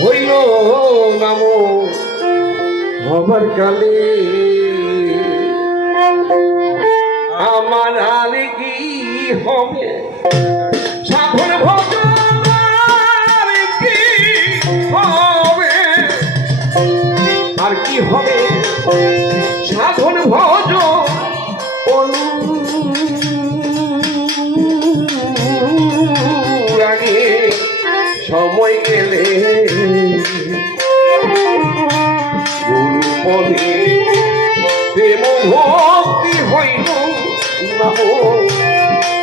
হইল নাম হবার কালে আমার আর কি হবে সাধন ভজন আর কি হবে আর কি হবে সাধন ভজন অনুরাগে সময় গেলে গুরুপদে প্রেম ভক্তি হইল নাম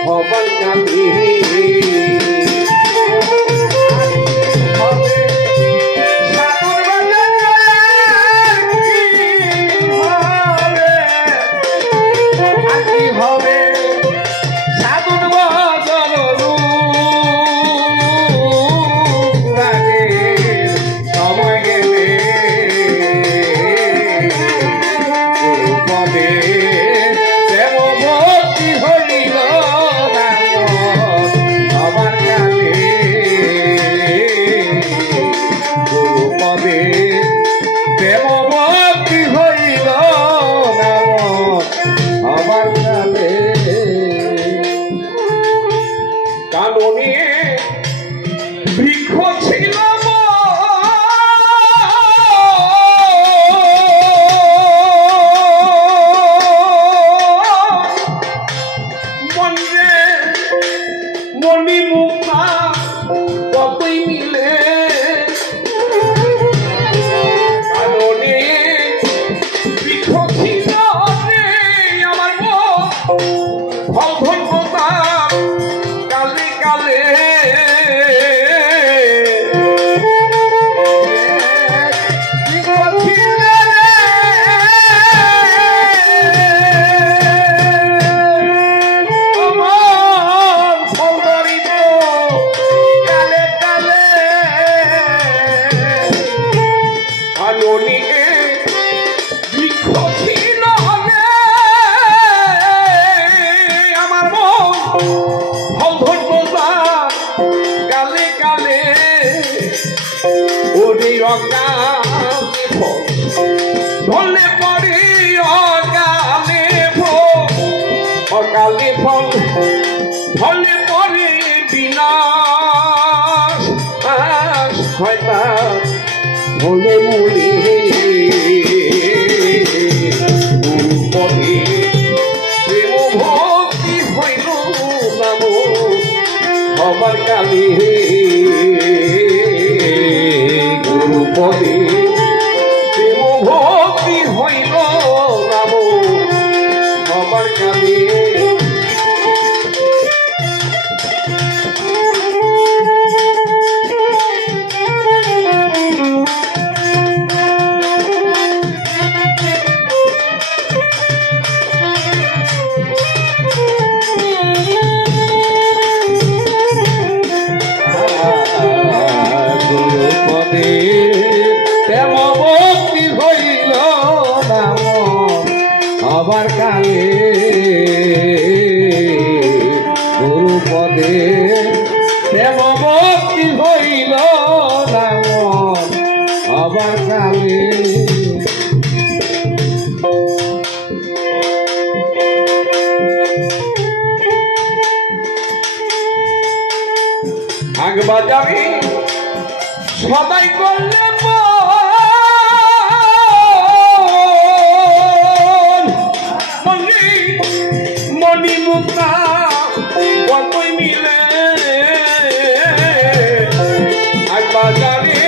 হবার কালে বৃক্ষ ছিল মনে মণি মুক্তা কতই মিলে কারণে বৃক্ষ ছিল আমার ফল ধন্যতা কালে কালে ধরলে পরে অকালে ফল ধরলে পরে বিনাশ হয় বলে মূলে গুরুপদে প্রেম ভক্তি হইল নাম হবার কালে গুরুপদে প্রেম ভক্তি হইল নাম হবার কালে হবার কালে গুরুপদে প্রেম ভক্তি হইল নাম হবার কালে আগ বাজাবি সদাই করলে মণি মুক্তা কতই মিলে আগ বাজারে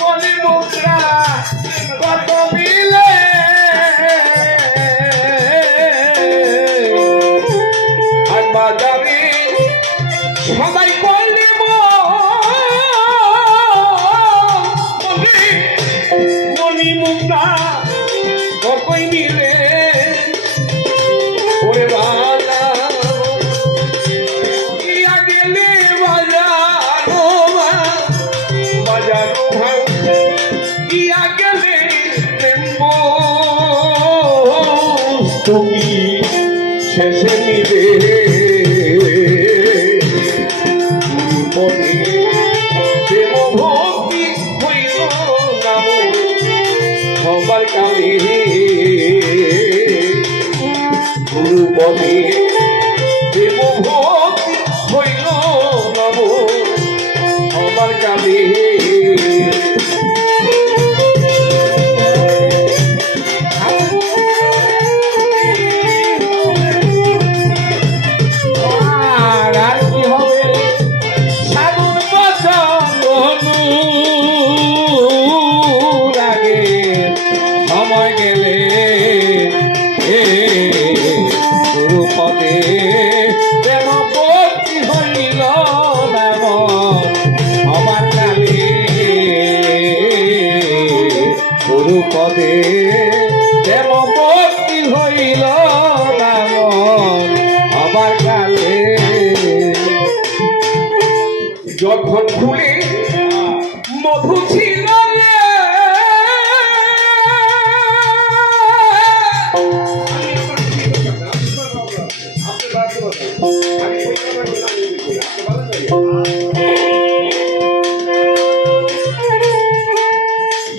মণি মুক্তা কত মিলে আগ বাজারে সবাই করলে মণি মুক্তা কতই মিলে ওরে বাজা ইয়া গেলে বাজারো বাজারো ইয়া টুকি শেষে নিবে পদে প্রেম ভক্তি হইল নাম সবার কালে গুরু পদে প্রেম ভক্তি হইল নাম সবার কালে পদে দেব ভক্তি হইল নাম আবার কালে যখন ফুলে মধু ছিল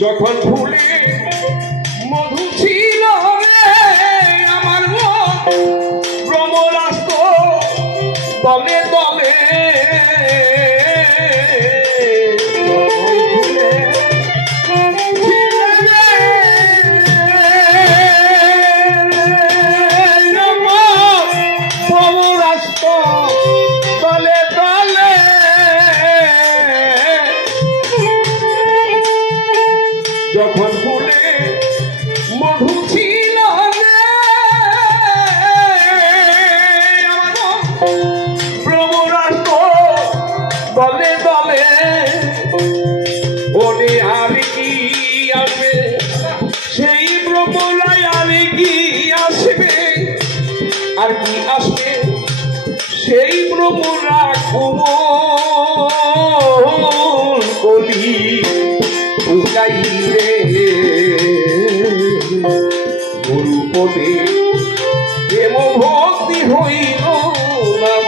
যখন ফুলে মধু ছিল আমার ভ্রমরাস্ত দলে দলে ভ্রমরাস্ত দলে দলে যখন ফুলে মধু ছিল ভ্রমরাস্ত দলে দলে ওরে আর কি আসবে সেই ভ্রমরায় আর কি আসবে আর কি আসবে সেই ভ্রমরা কোমল কলি উঠাইলে গুরু পদে প্রেম ভক্তি হইল নাম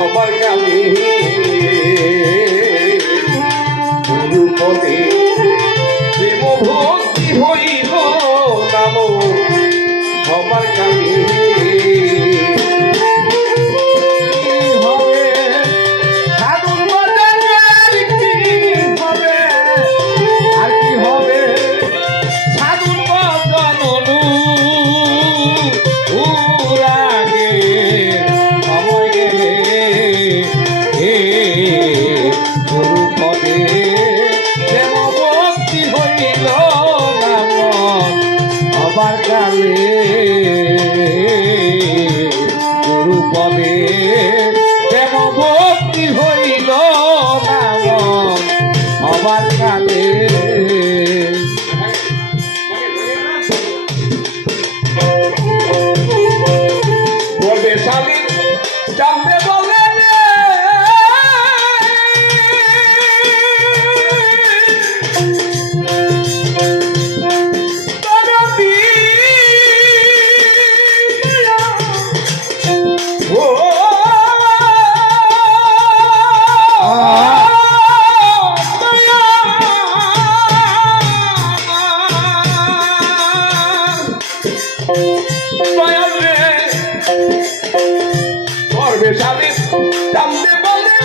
আমার কালে গুরু পদে প্রেম ভক্তি হইল নাম আমার কালে গুরু পদে প্রেম ভক্তি হইল নাম আমার কালে বলবে স্বামী জানতে বলে জানতে বলে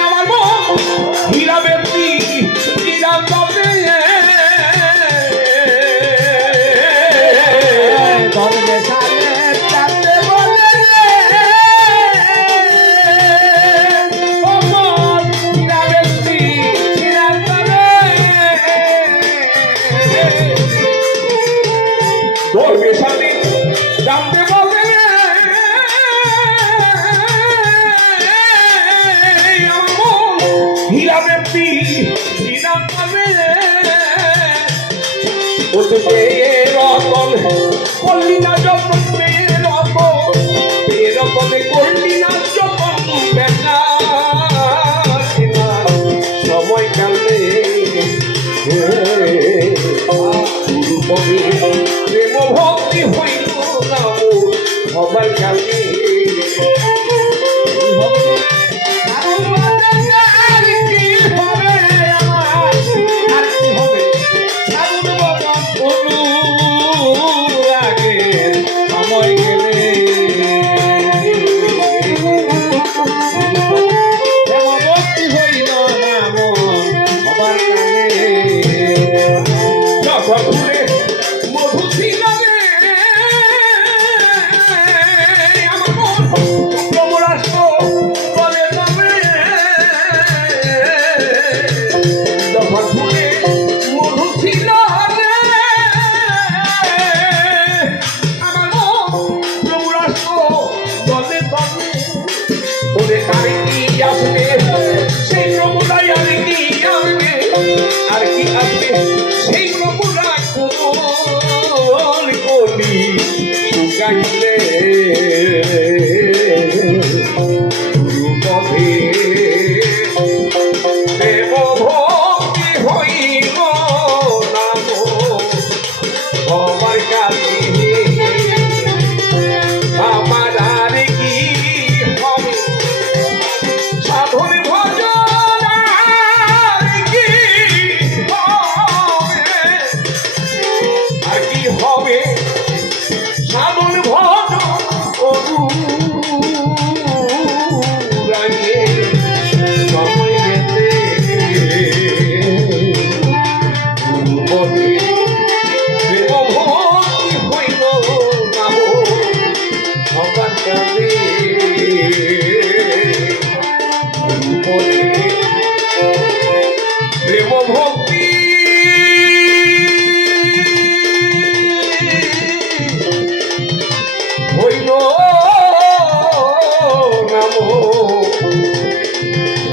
আমার মন হীরা ব্যক্তি হীরা তবে জানতে বলে হীরা ব্যক্তি হীরা তবে ধরবে স্বামী জানতে বলে হীরা ব্যক্তি হীরা তবে ওটুকে রতন করলি না যখন রতন করলি না যখন বেটা সময় কালে সবার কাছে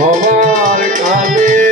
আমার কানে